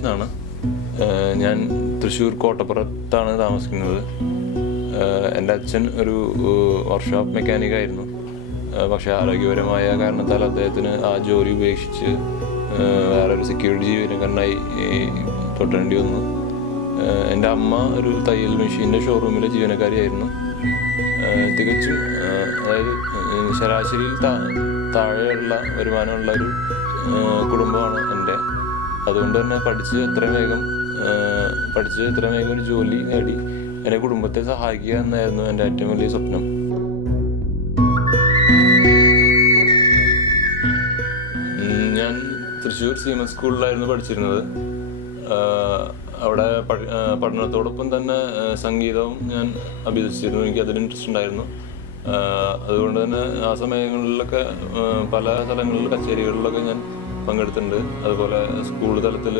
സുമേഷ് എന്നാണ്. ഞാൻ തൃശ്ശൂർ കോട്ടപ്പുറത്താണ് താമസിക്കുന്നത്. എൻ്റെ അച്ഛൻ ഒരു വർക്ക്ഷോപ്പ് മെക്കാനിക്കായിരുന്നു. പക്ഷേ ആരോഗ്യപരമായ കാരണത്താൽ അദ്ദേഹത്തിന് ആ ജോലി ഉപേക്ഷിച്ച് വേറൊരു സെക്യൂരിറ്റി ജീവനക്കാരനായി തുടരേണ്ടി വന്നു. എൻ്റെ അമ്മ ഒരു തയ്യൽ മെഷീൻ്റെ ഷോറൂമിലെ ജീവനക്കാരിയായിരുന്നു. തികച്ചും അതായത് ശരാശരിയിൽ താഴെയുള്ള വരുമാനമുള്ള ഒരു കുടുംബമാണ് എൻ്റെ. അതുകൊണ്ട് തന്നെ പഠിച്ച് എത്രയും വേഗം ഒരു ജോലി നേടി എൻ്റെ കുടുംബത്തെ സഹായിക്കുക എന്നായിരുന്നു എൻ്റെ ഏറ്റവും വലിയ സ്വപ്നം. ഞാൻ തൃശ്ശൂർ CMS സ്കൂളിലായിരുന്നു പഠിച്ചിരുന്നത്. അവിടെ പഠനത്തോടൊപ്പം തന്നെ സംഗീതവും ഞാൻ അഭ്യസിച്ചിരുന്നു. എനിക്ക് അതിൽ ഇൻട്രസ്റ്റ് ഉണ്ടായിരുന്നു. അതുകൊണ്ട് തന്നെ ആ സമയങ്ങളിലൊക്കെ പല സ്ഥലങ്ങളിൽ കച്ചേരികളിലൊക്കെ ഞാൻ പങ്കെടുത്തിട്ടുണ്ട്. അതുപോലെ സ്കൂൾ തലത്തിൽ,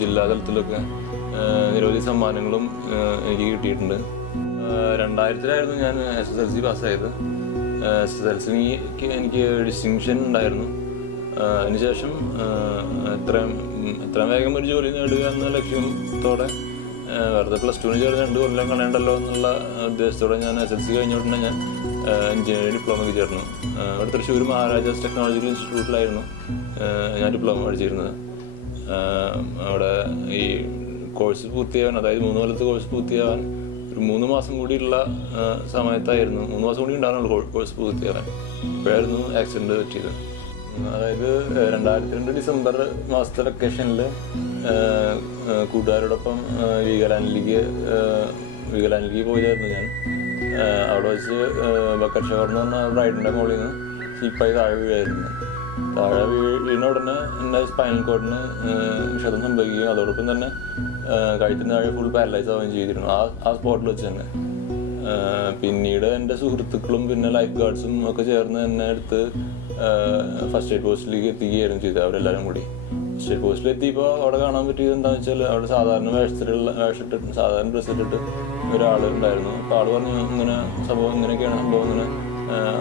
ജില്ലാ തലത്തിലൊക്കെ നിരവധി സമ്മാനങ്ങളും എനിക്ക് കിട്ടിയിട്ടുണ്ട്. 2000-ലായിരുന്നു ഞാൻ SSLC പാസ്സായത്. SSLCക്ക് എനിക്ക് ഡിസ്റ്റിങ്ഷൻ ഉണ്ടായിരുന്നു. അതിനുശേഷം എത്രയും വേഗം ഒരു ജോലി നേടുക എന്ന ലക്ഷ്യത്തോടെ വെറുതെ +2 ചേർന്ന് 2 കൊല്ലം കളയണ്ടല്ലോ എന്നുള്ള ഉദ്ദേശത്തോടെ ഞാൻ SSLC കഴിഞ്ഞ ഉടനെ ഞാൻ എഞ്ചിനീയറിംഗ് ഡിപ്ലോമയ്ക്ക് ചേർന്നു. അവിടെ തൃശ്ശൂർ മഹാരാജാസ് ടെക്നോളജിക്കൽ ഇൻസ്റ്റിറ്റ്യൂട്ടിലായിരുന്നു ഞാൻ ഡിപ്ലോമ പഠിച്ചിരുന്നത്. അവിടെ ഈ കോഴ്സ് പൂർത്തിയാവാൻ, അതായത് 3 കൊല്ലത്തെ കോഴ്സ് പൂർത്തിയാവാൻ ഒരു 3 മാസം കൂടിയുള്ള സമയത്തായിരുന്നു, 3 മാസം കൂടി ഉണ്ടാകുന്നുള്ളൂ കോഴ്സ് പൂർത്തിയാവാൻ. അപ്പോഴായിരുന്നു ആക്സിഡൻറ്റ് പറ്റിയത്. അതായത് 2002 ഡിസംബർ മാസത്തെ വെക്കേഷനിൽ കൂട്ടുകാരോടൊപ്പം വീഗലാൻഡിലേക്ക് പോയതായിരുന്നു ഞാൻ. അവിടെ വെച്ച് ബക്കർ ഷവർ എന്ന് പറഞ്ഞ റൈഡിൻ്റെ മുകളിൽ നിന്ന് സ്ലിപ്പായി താഴെ വീഴായിരുന്നു. താഴെ വീണ ഉടനെ എൻ്റെ സ്പൈനൽ കോഡിന് ക്ഷതം സംഭവിക്കുകയും അതോടൊപ്പം തന്നെ കഴുത്തിന് താഴെ ഫുൾ പാരലൈസ് ആവുകയും ചെയ്തിരുന്നു ആ സ്പോട്ടിൽ വെച്ച് തന്നെ. പിന്നീട് എൻ്റെ സുഹൃത്തുക്കളും പിന്നെ ലൈഫ് ഗാർഡ്സും ഒക്കെ ചേർന്ന് എന്നെ എടുത്ത് ഫസ്റ്റ് എയ്ഡ് പോസ്റ്റിലേക്ക് എത്തിക്കുകയായിരുന്നു ചെയ്തത്. അവരെല്ലാവരും കൂടി ഫസ്റ്റ് എയ്ഡ് പോസ്റ്റിൽ എത്തിയപ്പോൾ അവിടെ കാണാൻ പറ്റിയത് എന്താണെന്ന് വെച്ചാൽ, അവിടെ സാധാരണ സാധാരണ ഡ്രസ്സ് ഇട്ടിട്ട് ഒരാൾ ഉണ്ടായിരുന്നു. അപ്പോൾ ആൾ പറഞ്ഞു, ഇങ്ങനെയൊക്കെയാണ് സംഭവം, ഇങ്ങനെ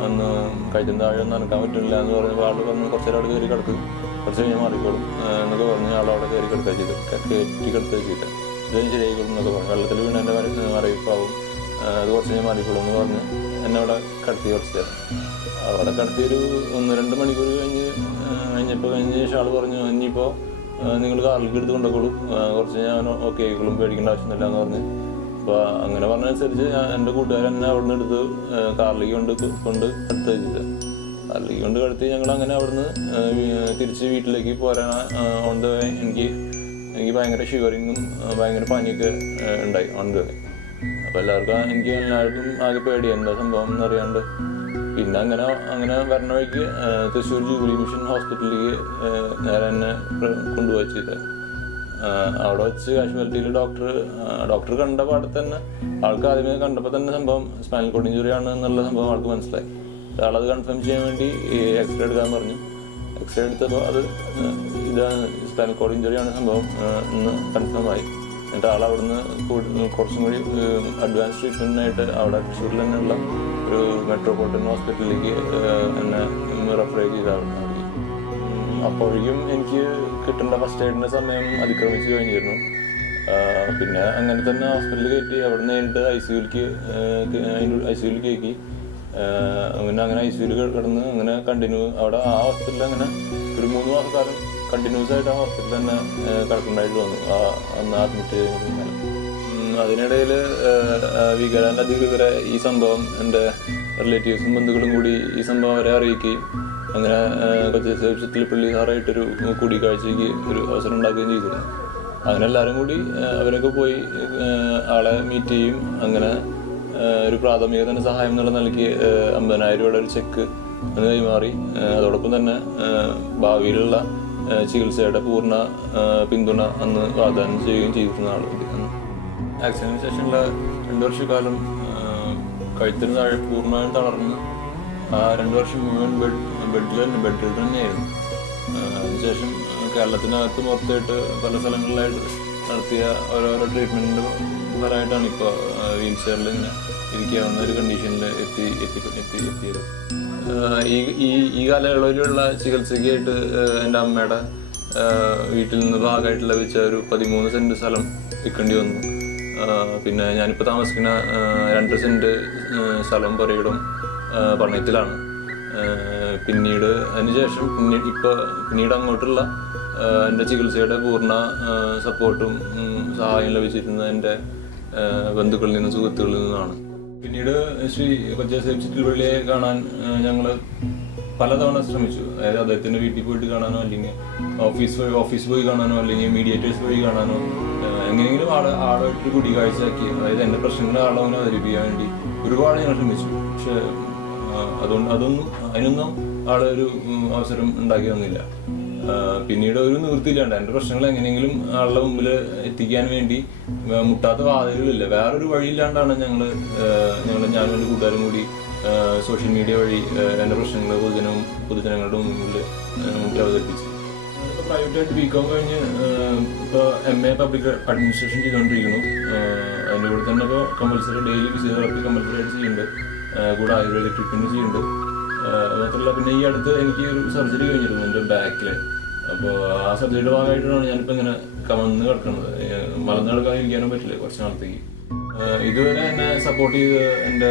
ഒന്ന് കഴുത്തിന് താഴെ ഒന്നും നനക്കാൻ പറ്റില്ല എന്ന് പറഞ്ഞപ്പോൾ ആൾ പറഞ്ഞു കുറച്ച് നേരം അവിടെ കയറി കിടക്കും, കുറച്ച് കഴിഞ്ഞാൽ മാറിക്കോളും എന്നൊക്കെ പറഞ്ഞ് ആളവിടെ കയറി കിടക്കുക ചെയ്ത് കയറ്റി കിടക്കുക ചെയ്തിട്ട് ഇതിന് ശരിയായിക്കോളും എന്നൊക്കെ പറഞ്ഞു. വെള്ളത്തിൽ വീണ് എൻ്റെ മറിയിപ്പാവും, അത് കുറച്ച് കഴിഞ്ഞാൽ മാറിക്കോളും എന്ന് പറഞ്ഞ് എന്നെ അവിടെ കിടത്തി കുറച്ച് നേരം. അവിടെ കിടത്തിയൊരു 1-2 മണിക്കൂർ കഴിഞ്ഞപ്പോൾ ശേഷം ആൾ പറഞ്ഞു, ഇനിയിപ്പോൾ നിങ്ങൾ കാറിലേക്ക് എടുത്ത് കൊണ്ടുപോയിക്കോളൂ, കുറച്ച് ഞാൻ ഓക്കെ ആയിക്കോളും, പേടിക്കേണ്ട ആവശ്യമൊന്നുമില്ല എന്ന് പറഞ്ഞ്. അപ്പോൾ അങ്ങനെ പറഞ്ഞതനുസരിച്ച് എൻ്റെ കൂട്ടുകാരൻ എന്നെ അവിടെ നിന്ന് എടുത്ത് കാറിലേക്ക് കൊണ്ട് അടുത്ത് വെച്ചിട്ട് കാറിലേക്ക് കൊണ്ട് കിടത്തി ഞങ്ങൾ അങ്ങനെ അവിടുന്ന് തിരിച്ച് വീട്ടിലേക്ക് പോരാൻ ഓൺ ദ വേ എനിക്ക് ഭയങ്കര ഷിവറിങ്ങും ഭയങ്കര പനിയൊക്കെ ഉണ്ടായി ഓൺ ദ വേ. അപ്പോൾ എല്ലാവർക്കും ആകെ പേടി, എന്താ സംഭവം എന്നറിയാണ്ട്. പിന്നെ അങ്ങനെ വരണ വഴിക്ക് തൃശ്ശൂർ ജൂബിലി മിഷൻ ഹോസ്പിറ്റലിലേക്ക് നേരെ എന്നെ കൊണ്ടുപോയി ചെയ്തത്. അവിടെ വെച്ച് കാഷ്വാലിറ്റിയിൽ ഡോക്ടർ കണ്ട പാടെ തന്നെ ആൾക്ക് ആദ്യമേ കണ്ടപ്പോൾ തന്നെ സംഭവം സ്പൈനൽ കോഡ് ഇഞ്ചുറി ആണ് എന്നുള്ള സംഭവം ആൾക്ക് മനസ്സിലായി. ആളത് കൺഫേം ചെയ്യാൻ വേണ്ടി എക്സ്റേ എടുക്കാൻ പറഞ്ഞു. എക്സ്റേ എടുത്തപ്പോൾ അത് ഇതാണ് സ്പൈനൽ കോഡ് ഇഞ്ചുറിയാണ് സംഭവം എന്ന് കൺഫേം ആയി. എന്നിട്ട് ആൾ അവിടുന്ന് കുറച്ചും കൂടി അഡ്വാൻസ് ട്രീറ്റ്മെൻറ്റിനായിട്ട് അവിടെ തൃശ്ശൂരിൽ തന്നെയുള്ള ഒരു മെട്രോപൊളിറ്റൻ ഹോസ്പിറ്റലിലേക്ക് എന്നെ റെഫർ ചെയ്താണ്. അപ്പോഴേക്കും എനിക്ക് കിട്ടേണ്ട ഫസ്റ്റ് എയ്ഡിൻ്റെ സമയം അതിക്രമിച്ച് കഴിഞ്ഞിരുന്നു. പിന്നെ അങ്ങനെ തന്നെ ഹോസ്പിറ്റലിൽ കയറ്റി അവിടെ നേരിട്ട് ഐ സിയുവിൽ കയറ്റി അങ്ങനെ ICUവിൽ കിടന്ന് അങ്ങനെ അവിടെ ആ ഹോസ്പിറ്റലിൽ അങ്ങനെ ഒരു 3 മാസക്കാലം കണ്ടിന്യൂസ് ആയിട്ട് ആ ഹോസ്പിറ്റലിൽ തന്നെ കിടക്കേണ്ടതായിട്ട് വന്നു. അന്ന് അഡ്മിറ്റ് ചെയ്ത് അതിനിടയിൽ വീഗലാൻഡ് അധികൃതരെ ഈ സംഭവം എൻ്റെ റിലേറ്റീവ്സും ബന്ധുക്കളും കൂടി ഈ സംഭവം അവരെ അറിയിക്കുകയും അങ്ങനെ ചിത്തിലപ്പള്ളി സാറായിട്ടൊരു കൂടിക്കാഴ്ചയ്ക്ക് ഒരു അവസരം ഉണ്ടാക്കുകയും ചെയ്തിരുന്നു. അങ്ങനെ എല്ലാവരും കൂടി അവരൊക്കെ പോയി ആളെ മീറ്റ് ചെയ്യും. അങ്ങനെ ഒരു പ്രാഥമിക തന്നെ സഹായം എന്നുള്ള നിലയ്ക്ക് 50,000 രൂപയുടെ ഒരു ചെക്ക് എന്ന് കൈമാറി. അതോടൊപ്പം തന്നെ ഭാവിയിലുള്ള ചികിത്സയുടെ പൂർണ്ണ പിന്തുണ അന്ന് വാഗ്ദാനം ചെയ്യുകയും ചെയ്തിരുന്ന ആൾ. ആക്സിഡന്റിന് ശേഷമുള്ള 2 വർഷക്കാലം കഴുത്തിന് താഴെ പൂർണ്ണമായും തളർന്ന് ആ 2 വർഷം മുഴുവൻ ബെഡിൽ തന്നെയായിരുന്നു. അതിനുശേഷം കേരളത്തിനകത്ത് പുറത്തായിട്ട് പല സ്ഥലങ്ങളിലായിട്ട് നടത്തിയ ഓരോരോ ട്രീറ്റ്മെൻറ്റിൻ്റെ ഫലമായിട്ടാണ് ഇപ്പോൾ വീൽ ചെയറിൽ ഇങ്ങനെ ഇരിക്കാവുന്ന ഒരു കണ്ടീഷനിൽ എത്തിയത്. ഈ കാലയളവിലുള്ള ചികിത്സയ്ക്കായിട്ട് എൻ്റെ അമ്മയുടെ വീട്ടിൽ നിന്ന് ഭാഗമായിട്ട് ലഭിച്ച ഒരു 13 സെൻറ്റ് സ്ഥലം വിൽക്കേണ്ടി വന്നു. പിന്നെ ഞാനിപ്പോൾ താമസിക്കുന്ന 2 സെൻറ്റ് സ്ഥലം പുരയിടം പണയത്തിലാണ്. പിന്നീട് അതിനുശേഷം പിന്നീട് അങ്ങോട്ടുള്ള എൻ്റെ ചികിത്സയുടെ പൂർണ്ണ സപ്പോർട്ടും സഹായം ലഭിച്ചിരുന്നത് എൻ്റെ ബന്ധുക്കളിൽ നിന്നും സുഹൃത്തുക്കളിൽ നിന്നാണ്. പിന്നീട് ശ്രീ കൊച്ചേസേബ് ചിറ്റിൽപ്പള്ളിയെ കാണാൻ ഞങ്ങൾ പലതവണ ശ്രമിച്ചു. അതായത് അദ്ദേഹത്തിൻ്റെ വീട്ടിൽ പോയിട്ട് കാണാനോ, അല്ലെങ്കിൽ ഓഫീസ് പോയി കാണാനോ, അല്ലെങ്കിൽ മീഡിയേറ്റേഴ്സ് വഴി കാണാനോ, എങ്ങനെയെങ്കിലും ആളുമായിട്ട് കൂടിക്കാഴ്ചയാക്കി, അതായത് എൻ്റെ പ്രശ്നങ്ങളെ ആളവനെ അവതരിപ്പിക്കാൻ വേണ്ടി ഒരുപാട് ഞങ്ങൾ ശ്രമിച്ചു. പക്ഷെ അതിനൊന്നും ആളൊരു അവസരം ഉണ്ടാക്കി തന്നില്ല. പിന്നീട് ഒരു നിവൃത്തിയില്ലാണ്ട് എൻ്റെ പ്രശ്നങ്ങൾ എങ്ങനെയെങ്കിലും ആളുടെ മുമ്പിൽ എത്തിക്കാൻ വേണ്ടി മുട്ടാത്ത വാതിലുകളില്ല, വേറൊരു വഴിയില്ലാണ്ടാണ് ഞാനും എൻ്റെ കൂട്ടുകാരും കൂടി സോഷ്യൽ മീഡിയ വഴി എൻ്റെ പ്രശ്നങ്ങൾ പൊതുജനങ്ങളുടെ മുമ്പിൽ അവതരിപ്പിച്ചു. ഇപ്പോൾ പ്രൈവറ്റായിട്ട് BCom കഴിഞ്ഞ് ഇപ്പോൾ MA പബ്ലിക് അഡ്മിനിസ്ട്രേഷൻ ചെയ്തുകൊണ്ടിരിക്കുന്നു. അതിൻ്റെ കൂടെ തന്നെ ഇപ്പോൾ കമ്പൽസറി ഡെയിലി ഫിസിയോതെറാപ്പി കമ്പൽസറി ആയിട്ട് ചെയ്യുന്നുണ്ട്. കൂടെ ആയുർവേദ ട്രീറ്റ്മെൻറ്റ് ചെയ്യുന്നുണ്ട്. മാത്രമല്ല പിന്നെ ഈ അടുത്ത് എനിക്ക് ഒരു സർജറി കഴിഞ്ഞിരുന്നു എൻ്റെ ബാക്കിൽ. അപ്പോൾ ആ സർജറിയുടെ ഭാഗമായിട്ടാണ് ഞാനിപ്പോൾ ഇങ്ങനെ കമന്ന് കിടക്കുന്നത്. മലന്ന് കിടക്കാതിരിക്കാനും പറ്റില്ല കുറച്ച് നാളത്തേക്ക്. ഇതുവരെ എന്നെ സപ്പോർട്ട് ചെയ്ത് എൻ്റെ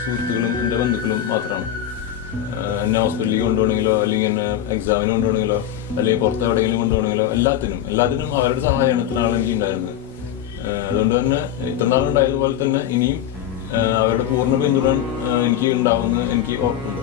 സുഹൃത്തുക്കളും എൻ്റെ ബന്ധുക്കളും മാത്രമാണ്. എന്നെ ഹോസ്പിറ്റലിൽ കൊണ്ടുപോകണമെങ്കിലോ, അല്ലെങ്കിൽ എന്നെ എക്സാമിന് കൊണ്ടുപോകണമെങ്കിലോ, അല്ലെങ്കിൽ പുറത്ത് എവിടെയെങ്കിലും കൊണ്ടുപോകണമെങ്കിലോ എല്ലാത്തിനും അവരുടെ സഹായമാണ് ഇത്ര നാൾ എനിക്ക് ഉണ്ടായിരുന്നത്. അതുകൊണ്ട് തന്നെ ഇത്ര നാളുണ്ടായതുപോലെ തന്നെ ഇനിയും അവരുടെ പൂർണ്ണ പിന്തുണ എനിക്ക് ഉണ്ടാവുമെന്ന് എനിക്ക് ഉറപ്പുണ്ട്.